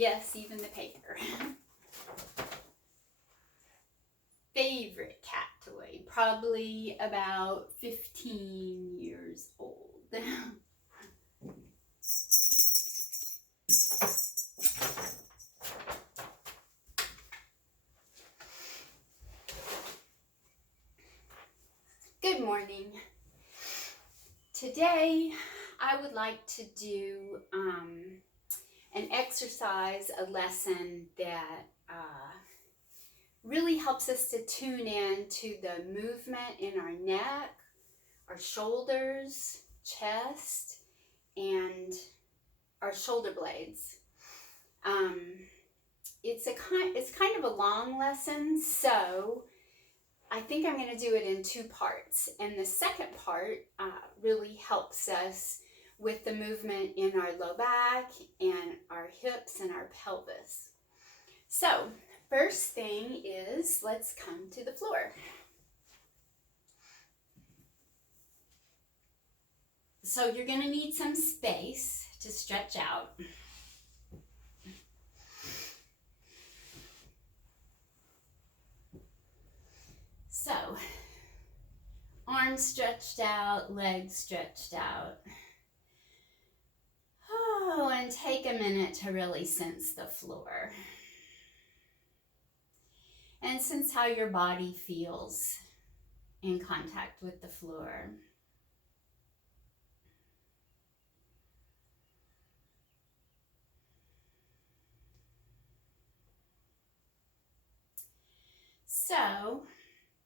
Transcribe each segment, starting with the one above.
Yes, even the paper. Favorite cat toy, probably about 15 years old. Good morning. Today I would like to do an exercise, a lesson that really helps us to tune in to the movement in our neck, our shoulders, chest, and our shoulder blades. It's kind of a long lesson, so I think I'm going to do it in two parts. And the second part really helps us with the movement in our low back and our hips and our pelvis. So, first thing is, let's come to the floor. So you're going to need some space to stretch out. So, arms stretched out, legs stretched out. Oh, and take a minute to really sense the floor. And sense how your body feels in contact with the floor. So,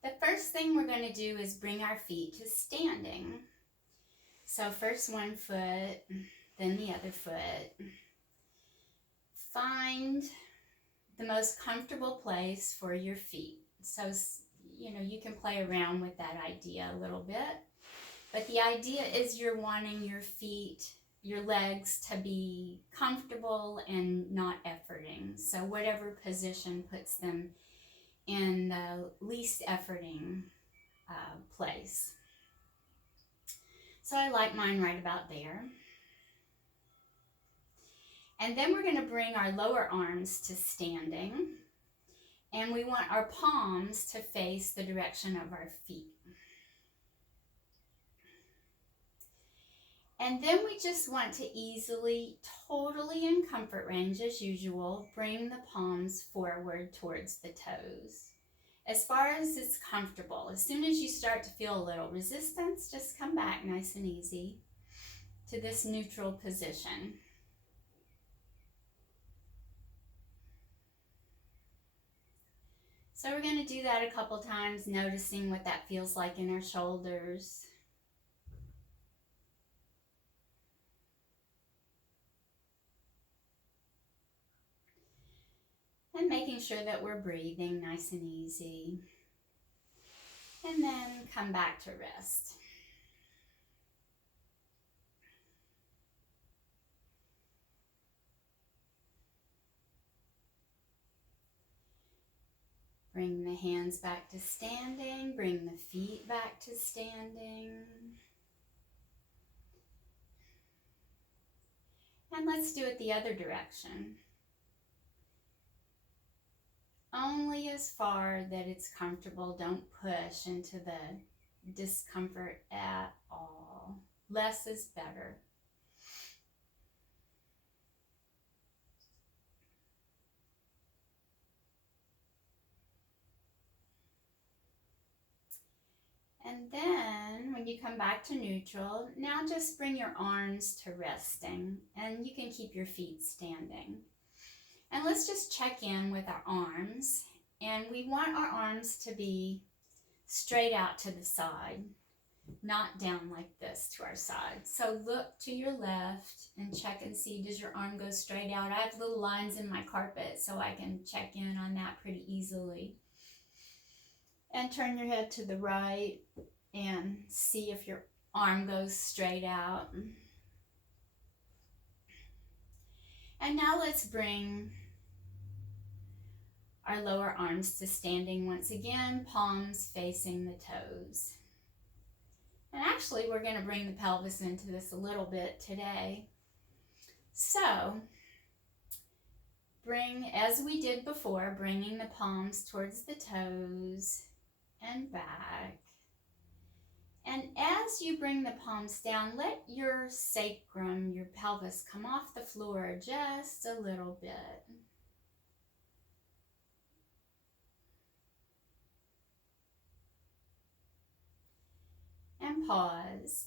the first thing we're going to do is bring our feet to standing. So first one foot, then the other foot. Find the most comfortable place for your feet. So, you can play around with that idea a little bit. But the idea is you're wanting your feet, your legs to be comfortable and not efforting. So whatever position puts them in the least efforting place. So I like mine right about there. And then we're going to bring our lower arms to standing. And we want our palms to face the direction of our feet. And then we just want to easily, totally in comfort range as usual, bring the palms forward towards the toes. As far as it's comfortable. As soon as you start to feel a little resistance, just come back nice and easy to this neutral position. So we're going to do that a couple times, noticing what that feels like in our shoulders. And making sure that we're breathing nice and easy. And then come back to rest. Bring the hands back to standing. Bring the feet back to standing. And let's do it the other direction. Only as far that it's comfortable. Don't push into the discomfort at all. Less is better. And then when you come back to neutral, now just bring your arms to resting, and you can keep your feet standing. And let's just check in with our arms, and we want our arms to be straight out to the side, not down like this to our side. So look to your left and check and see, does your arm go straight out? I have little lines in my carpet so I can check in on that pretty easily. And turn your head to the right and see if your arm goes straight out. And now let's bring our lower arms to standing once again, palms facing the toes. And actually, we're going to bring the pelvis into this a little bit today. So, bring, as we did before, bringing the palms towards the toes and back. And as you bring the palms down, let your sacrum, your pelvis, come off the floor just a little bit. And pause.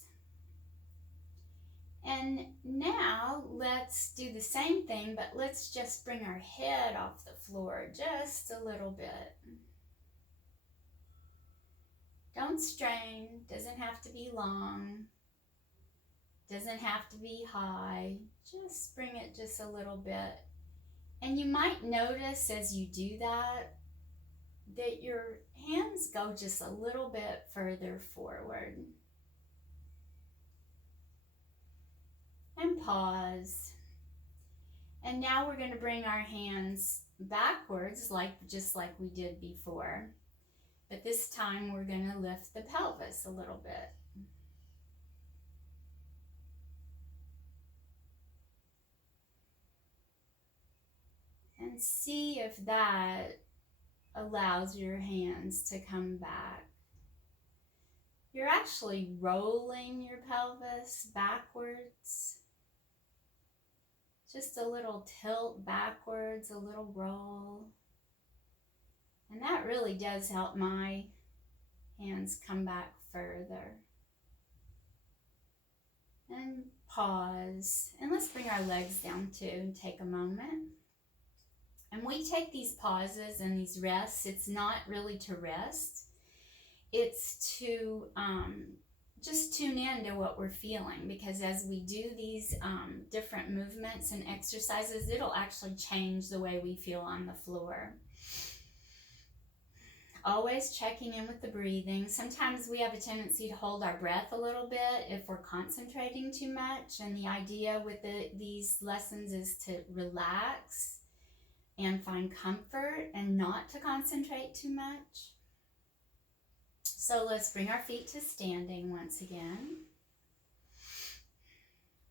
And now let's do the same thing, but let's just bring our head off the floor just a little bit. Don't strain, doesn't have to be long, doesn't have to be high, just bring it just a little bit. And you might notice as you do that, that your hands go just a little bit further forward. And pause. And now we're going to bring our hands backwards, just like we did before. But this time we're going to lift the pelvis a little bit. And see if that allows your hands to come back. You're actually rolling your pelvis backwards. Just a little tilt backwards, a little roll. And that really does help my hands come back further. And pause. And let's bring our legs down too and take a moment. And we take these pauses and these rests. It's not really to rest. It's to just tune in to what we're feeling, because as we do these different movements and exercises, it'll actually change the way we feel on the floor. Always checking in with the breathing. Sometimes we have a tendency to hold our breath a little bit if we're concentrating too much, and the idea with these lessons is to relax and find comfort and not to concentrate too much. So let's bring our feet to standing once again.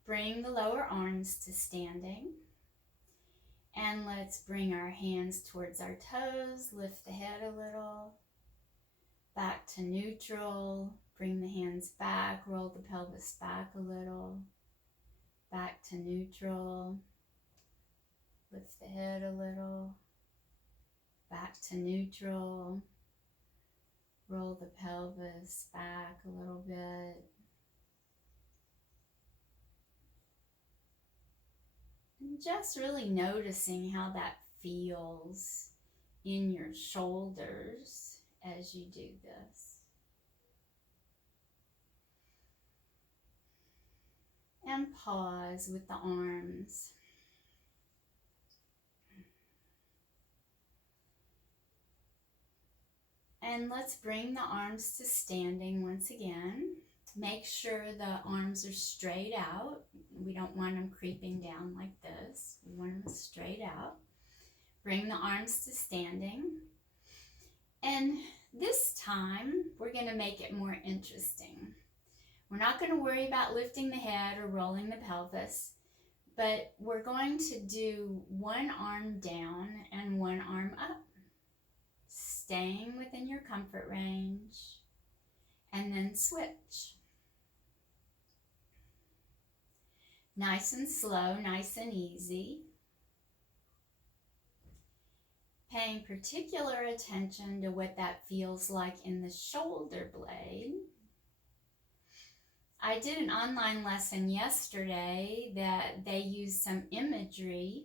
Bring the lower arms to standing. And let's bring our hands towards our toes, lift the head a little, back to neutral, bring the hands back, roll the pelvis back a little, back to neutral, lift the head a little, back to neutral, roll the pelvis back a little bit. And just really noticing how that feels in your shoulders as you do this. And pause with the arms. And let's bring the arms to standing once again. Make sure the arms are straight out. We don't want them creeping down like this. We want them straight out. Bring the arms to standing. And this time, we're going to make it more interesting. We're not going to worry about lifting the head or rolling the pelvis, but we're going to do one arm down and one arm up, staying within your comfort range, and then switch. Nice and slow, nice and easy. Paying particular attention to what that feels like in the shoulder blade. I did an online lesson yesterday that they used some imagery,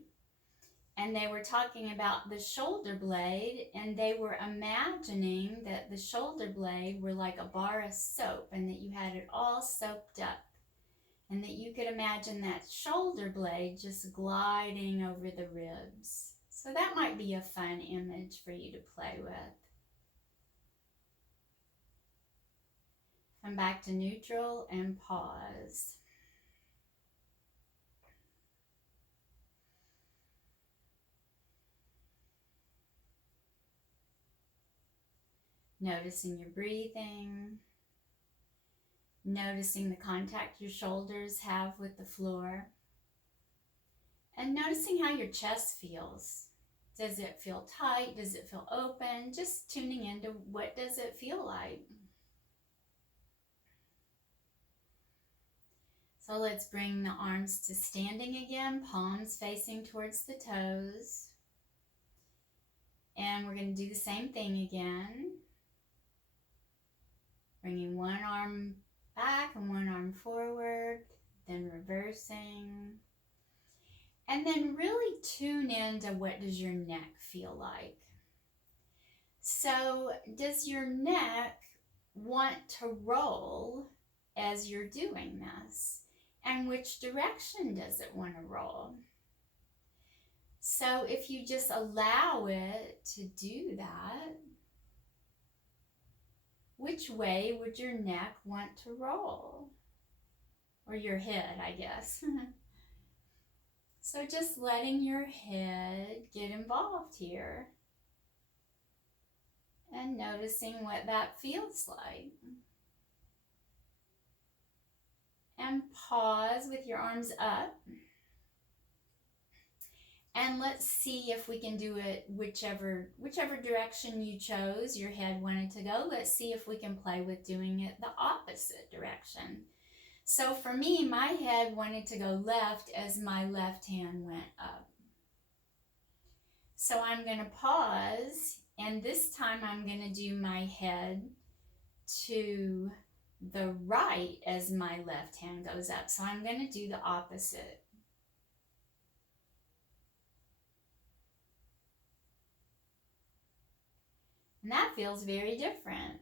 and they were talking about the shoulder blade, and they were imagining that the shoulder blade were like a bar of soap and that you had it all soaked up. And that you could imagine that shoulder blade just gliding over the ribs. So that might be a fun image for you to play with. Come back to neutral and pause. Noticing your breathing. Noticing the contact your shoulders have with the floor. And noticing how your chest feels. Does it feel tight? Does it feel open? Just tuning into what does it feel like. So let's bring the arms to standing again, palms facing towards the toes. And we're going to do the same thing again. Bringing one arm back and one arm forward, then reversing. And then really tune into what does your neck feel like. So does your neck want to roll as you're doing this? And which direction does it want to roll? So if you just allow it to do that, which way would your neck want to roll? Or your head, I guess. So just letting your head get involved here. And noticing what that feels like. And pause with your arms up. And let's see if we can do it whichever direction you chose, your head wanted to go. Let's see if we can play with doing it the opposite direction. So for me, my head wanted to go left as my left hand went up. So I'm going to pause, and this time I'm going to do my head to the right as my left hand goes up. So I'm going to do the opposite. And that feels very different.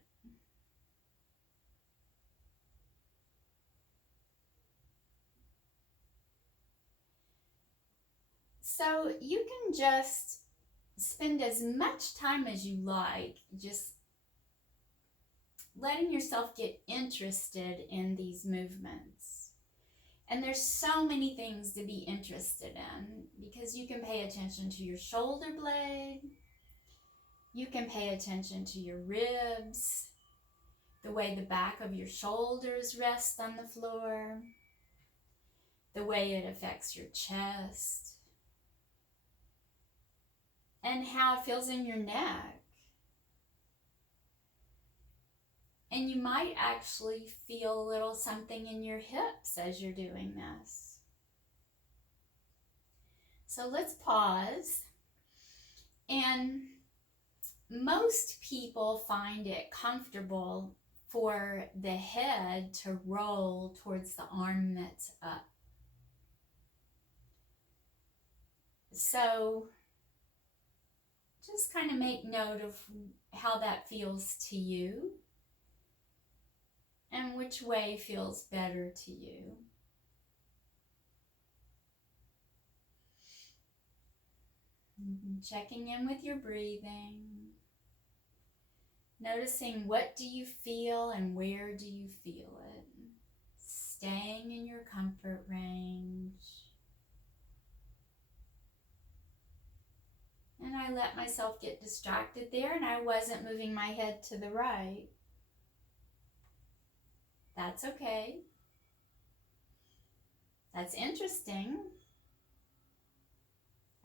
So you can just spend as much time as you like, just letting yourself get interested in these movements. And there's so many things to be interested in, because you can pay attention to your shoulder blade, you can pay attention to your ribs, the way the back of your shoulders rest on the floor, the way it affects your chest, and how it feels in your neck. And you might actually feel a little something in your hips as you're doing this. So let's pause. And most people find it comfortable for the head to roll towards the arm that's up. So just kind of make note of how that feels to you and which way feels better to you. Checking in with your breathing. Noticing what do you feel and where do you feel it. Staying in your comfort range. And I let myself get distracted there, and I wasn't moving my head to the right. That's okay. That's interesting.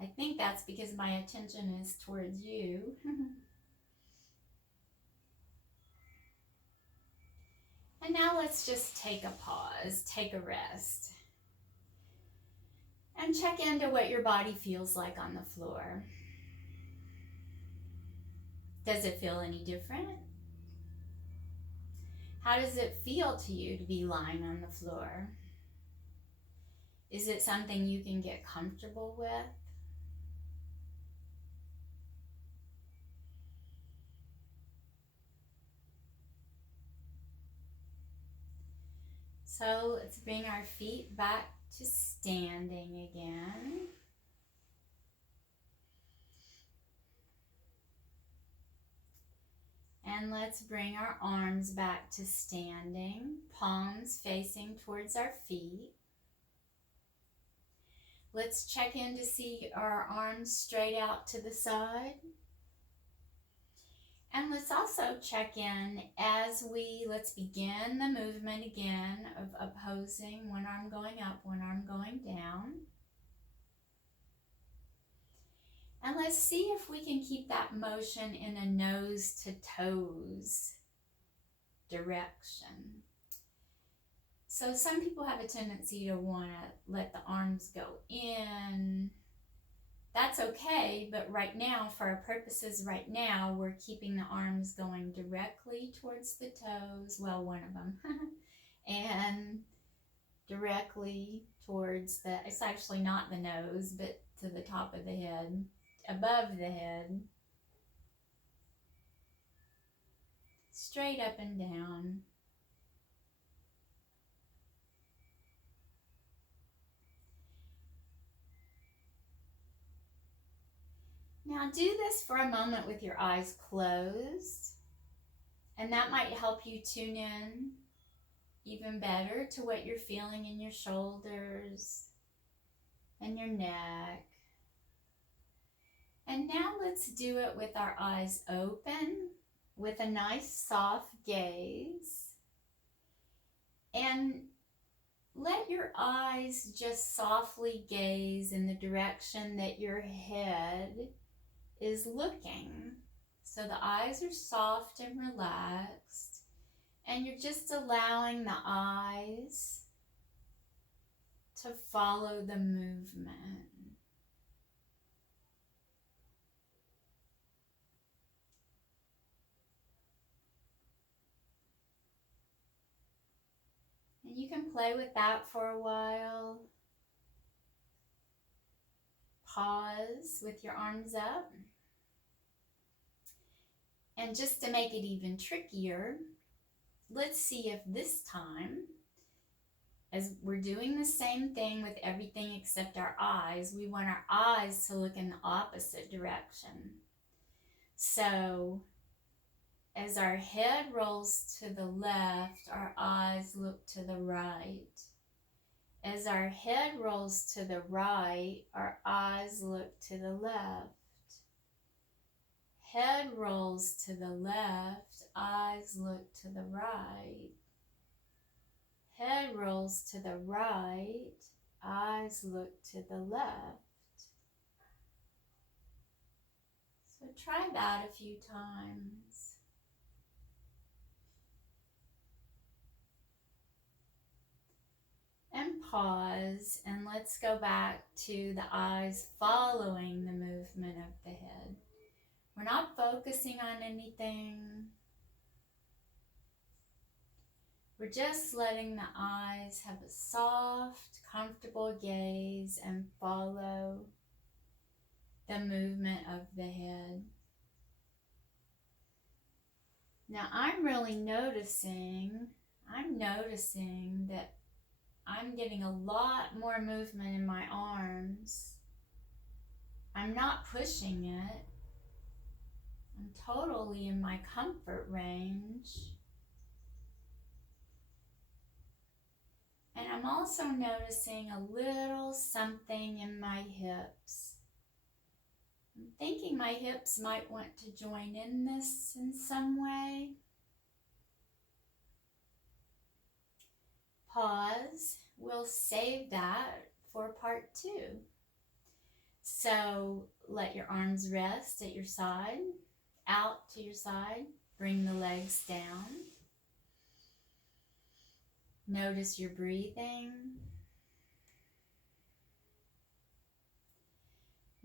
I think that's because my attention is towards you. And now let's just take a pause, take a rest. And check into what your body feels like on the floor. Does it feel any different? How does it feel to you to be lying on the floor? Is it something you can get comfortable with? So let's bring our feet back to standing again. And let's bring our arms back to standing, palms facing towards our feet. Let's check in to see our arms straight out to the side. And let's also check in as let's begin the movement again of opposing, one arm going up, one arm going down. And let's see if we can keep that motion in a nose to toes direction. So some people have a tendency to want to let the arms go in. That's okay, but right now, for our purposes right now, we're keeping the arms going directly towards the toes, well, one of them, and directly towards it's actually not the nose, but to the top of the head, above the head, straight up and down. Now do this for a moment with your eyes closed, and that might help you tune in even better to what you're feeling in your shoulders and your neck. And now let's do it with our eyes open, with a nice soft gaze. And let your eyes just softly gaze in the direction that your head is looking. So the eyes are soft and relaxed, and you're just allowing the eyes to follow the movement. And you can play with that for a while. Pause with your arms up. And just to make it even trickier, let's see if this time, as we're doing the same thing with everything except our eyes, we want our eyes to look in the opposite direction. So as our head rolls to the left, our eyes look to the right. As our head rolls to the right, our eyes look to the left. Head rolls to the left, eyes look to the right. Head rolls to the right, eyes look to the left. So try that a few times. And pause, and let's go back to the eyes following the movement of the head. We're not focusing on anything. We're just letting the eyes have a soft, comfortable gaze and follow the movement of the head. Now I'm really noticing that I'm getting a lot more movement in my arms. I'm not pushing it. I'm totally in my comfort range. And I'm also noticing a little something in my hips. I'm thinking my hips might want to join in this in some way. Pause. We'll save that for part 2. So let your arms rest at your side, out to your side. Bring the legs down. Notice your breathing.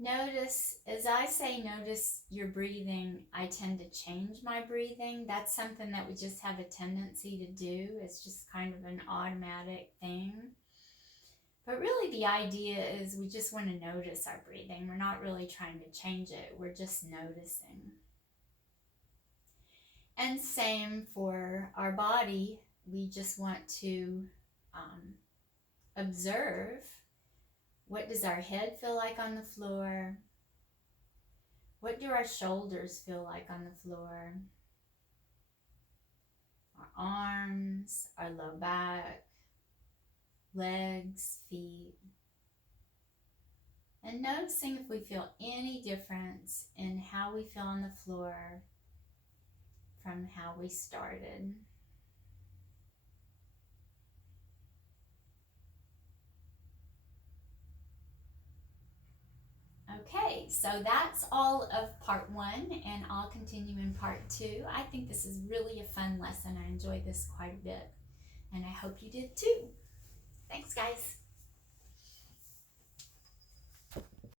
Notice, as I say, notice your breathing, I tend to change my breathing. That's something that we just have a tendency to do. It's just kind of an automatic thing. But really the idea is we just want to notice our breathing. We're not really trying to change it. We're just noticing. And same for our body. We just want to observe. What does our head feel like on the floor? What do our shoulders feel like on the floor? Our arms, our low back, legs, feet. And noticing if we feel any difference in how we feel on the floor from how we started. Okay, so that's all of part 1, and I'll continue in part 2. I think this is really a fun lesson. I enjoyed this quite a bit, and I hope you did too. Thanks, guys.